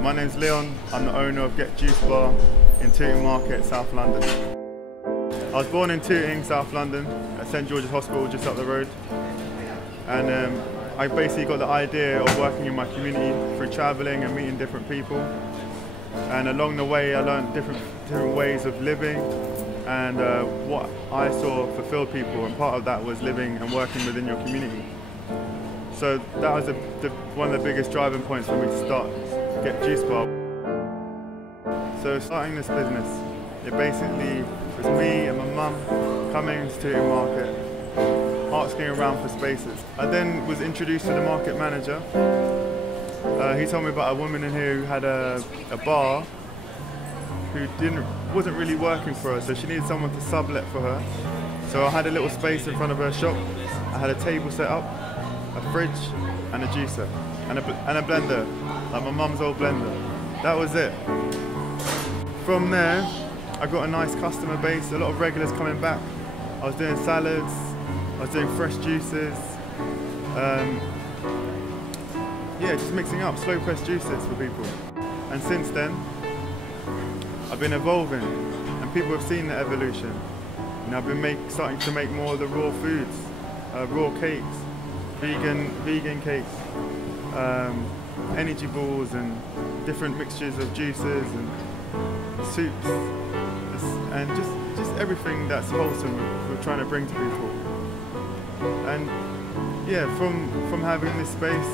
My name's Leon. I'm the owner of Begets Spirit in Tooting Market, South London. I was born in Tooting, South London, at St George's Hospital just up the road. And I basically got the idea of working in my community through travelling and meeting different people. And along the way I learned different ways of living and what I saw fulfilled people, and part of that was living and working within your community. So that was one of the biggest driving points for me to start Begets Spirit. So starting this business, it basically was me and my mum coming to Tooting Market, asking around for spaces. I then was introduced to the market manager. He told me about a woman in here who had a bar who wasn't really working for her, so she needed someone to sublet for her. So I had a little space in front of her shop. I had a table set up, a fridge and a juicer and a blender, like my mum's old blender. That was it. From there I got a nice customer base, a lot of regulars coming back. I was doing salads, I was doing fresh juices, yeah, just mixing up slow pressed juices for people. And since then I've been evolving and people have seen the evolution. And I've been starting to make more of the raw foods, raw cakes, vegan cakes, energy balls and different mixtures of juices and soups, and just everything that's wholesome we're trying to bring to people. And yeah, from having this space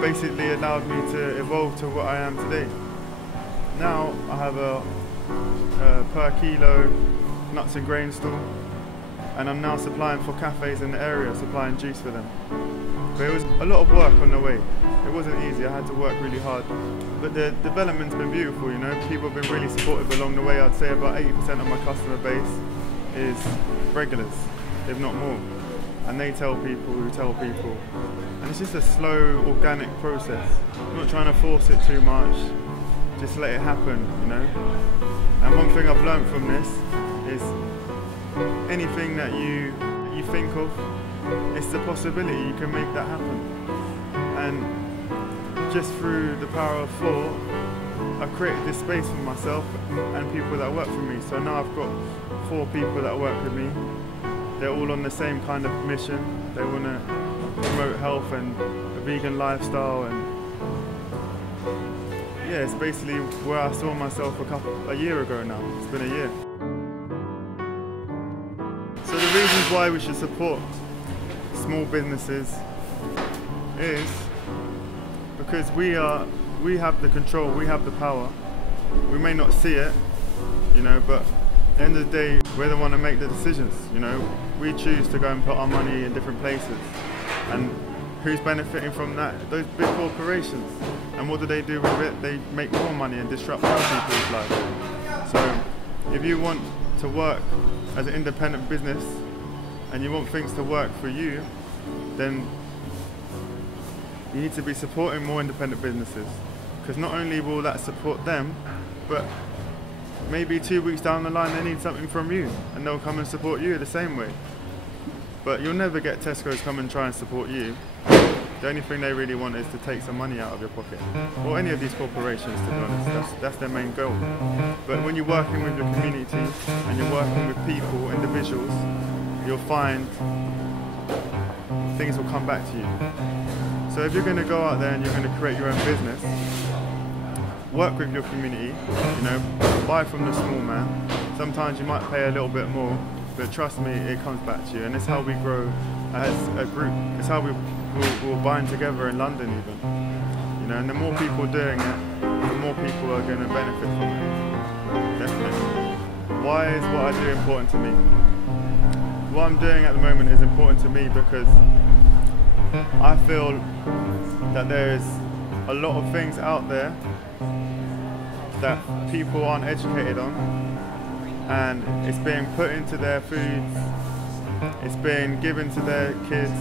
basically allowed me to evolve to what I am today. Now I have a per kilo nuts and grain store, and I'm now supplying for cafes in the area, supplying juice for them. But it was a lot of work on the way. It wasn't easy, I had to work really hard. But the development's been beautiful, you know. People have been really supportive along the way. I'd say about 80% of my customer base is regulars, if not more. And they tell people who tell people. And it's just a slow, organic process. I'm not trying to force it too much, just let it happen, you know. And one thing I've learned from this is anything that you think of, it's the possibility you can make that happen. And just through the power of thought, I've created this space for myself and people that work for me. So now I've got 4 people that work with me. They're all on the same kind of mission. They want to promote health and a vegan lifestyle, and yeah, it's basically where I saw myself a year ago now. It's been a year. So the reasons why we should support small businesses is because we have the control, we have the power. We may not see it, you know, but at the end of the day, we're the one to make the decisions, you know. We choose to go and put our money in different places. And who's benefiting from that? Those big corporations. And what do they do with it? They make more money and disrupt other people's lives. So if you want to work as an independent business and you want things to work for you, then you need to be supporting more independent businesses. Because not only will that support them, but maybe 2 weeks down the line they need something from you and they'll come and support you the same way. But you'll never get Tesco's come and try and support you. The only thing they really want is to take some money out of your pocket. Or any of these corporations, to be honest, that's their main goal. But when you're working with your community and you're working with people, individuals, you'll find things will come back to you. So if you're going to go out there and you're going to create your own business, work with your community, you know, buy from the small man. Sometimes you might pay a little bit more, but trust me, it comes back to you. And it's how we grow as a group. It's how we'll bind together in London even. You know, and the more people doing it, the more people are going to benefit from it. Definitely. Why is what I do important to me? What I'm doing at the moment is important to me because I feel that there is a lot of things out there that people aren't educated on, and it's being put into their foods, it's being given to their kids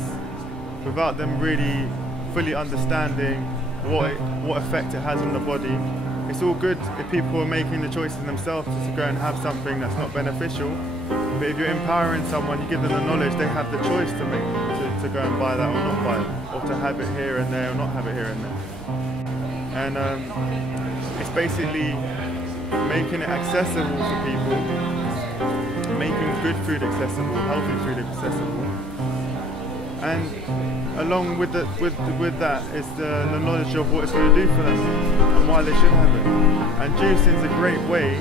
without them really fully understanding what effect it has on the body. It's all good if people are making the choices themselves to go and have something that's not beneficial, but if you're empowering someone, you give them the knowledge, they have the choice to make to go and buy that or not buy it, or to have it here and there or not have it here and there. and it's basically making it accessible for people, making good food accessible, healthy food accessible, and along with that is the knowledge of what it's going to do for them and why they should have it. And juicing is a great way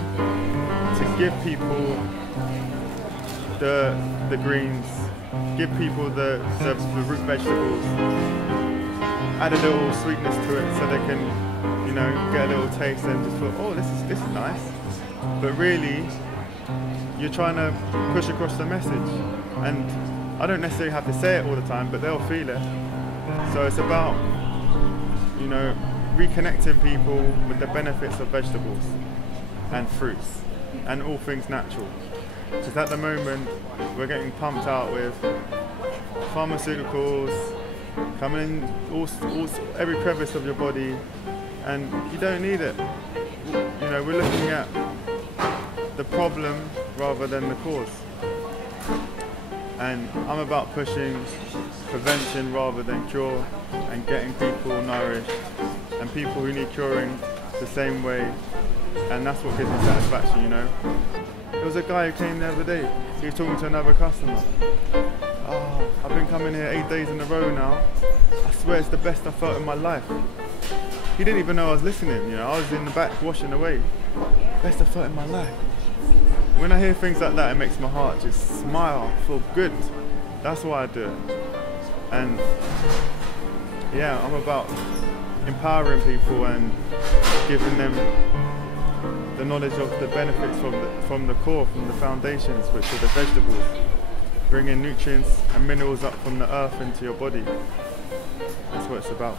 to give people the greens, give people the root vegetables, add a little sweetness to it so they can, you know, get a little taste and just feel, oh, this is nice. But really, you're trying to push across the message, and I don't necessarily have to say it all the time, but they'll feel it. So it's about, you know, reconnecting people with the benefits of vegetables and fruits and all things natural. Because at the moment, we're getting pumped out with pharmaceuticals, coming in every crevice of your body, and you don't need it. You know, we're looking at the problem rather than the cause. And I'm about pushing prevention rather than cure, and getting people nourished, and people who need curing the same way, and that's what gives me satisfaction, you know. There was a guy who came the other day, he was talking to another customer. Oh, I've been coming here 8 days in a row now. I swear it's the best I felt in my life. He didn't even know I was listening, you know, I was in the back washing away. Best I felt in my life. When I hear things like that, it makes my heart just smile, feel good. That's why I do it. And yeah, I'm about empowering people and giving them the knowledge of the benefits from the core, from the foundations, which are the vegetables, bringing nutrients and minerals up from the earth into your body. That's what it's about.